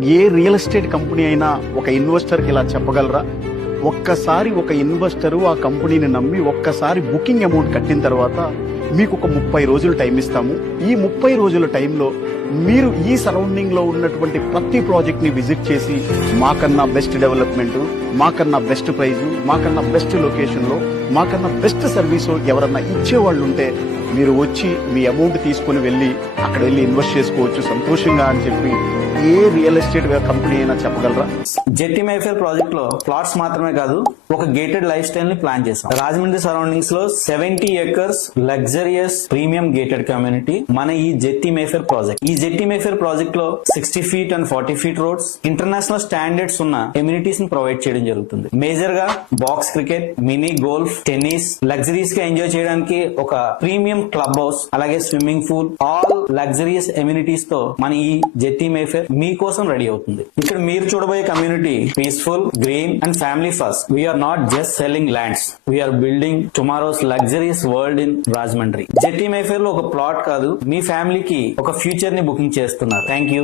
ఏ real estate company అయినా ఒక ఇన్వెస్టర్కి ఇలా చెప్పగలరా? ఒక్కసారి ఒక ఇన్వెస్టరు ఆ కంపెనీని నమ్మి ఒక్కసారి బుకింగ్ అమౌంట్ కట్టిన తర్వాత మీకు ఒక 30 రోజులు టైం ఇస్తాము. ఈ 30 రోజుల టైంలో మీరు ఈ సరౌండింగ్ లో ఉన్నటువంటి ప్రతి ప్రాజెక్ట్ ని విజిట్ చేసి మాకన్నా బెస్ట్ డెవలప్మెంట్, మాకన్నా బెస్ట్ ప్రైజ్, మాకన్నా బెస్ట్ లొకేషన్ లో, మాకన్నా బెస్ట్ సర్వీస్ ఎవరన్నా ఇచ్చేవాళ్ళు ఉంటే మీరు వచ్చి మీ అమౌంట్ తీసుకుని వెళ్ళి అక్కడ వెళ్ళి ఇన్వెస్ట్ చేసుకోవచ్చు సంతోషంగా అని చెప్పి ఏ రియల్ ఎస్టేట్ కంపెనీ అయినా చెప్పగలరా? జెట్టి మైఫేర్ ప్రాజెక్ట్ లో ప్లాట్స్ మాత్రమే కాదు, ఒక గేటెడ్ లైఫ్ స్టైల్ ని ప్లాన్ చేసాం. రాజమండ్రి సరౌండింగ్స్ లో 70 acres luxurious premium gated community మన ఈ జెట్టి మైఫేర్ ప్రాజెక్ట్. ఈ జెట్టి మైఫేర్ ప్రాజెక్ట్ లో 60 feet and 40 feet roads, international standards ఉన్న ఎమ్యూనిటీస్ ని ప్రొవైడ్ చేయడం జరుగుతుంది. మేజర్ గా box cricket, mini golf, tennis, luxuries గా ఎంజాయ్ చేయడానికి ఒక ప్రీమియం క్లబ్ హౌస్, అలాగే swimming pool, all luxurious amenities తో మన ఈ జెట్టి మైఫేర్ మీకోసం రెడీ అవుతుంది. ఇక్కడ మీరు చూడబోయే community peaceful, green and family first. We're not just selling lands, we're building tomorrow's luxurious world in Rajahmundry. Jetti Mayfair లో ఒక ప్లాట్ కాదు, మీ ఫ్యామిలీకి ఒక ఫ్యూచర్ ని బుకింగ్ చేస్తున్నారు. Thank you.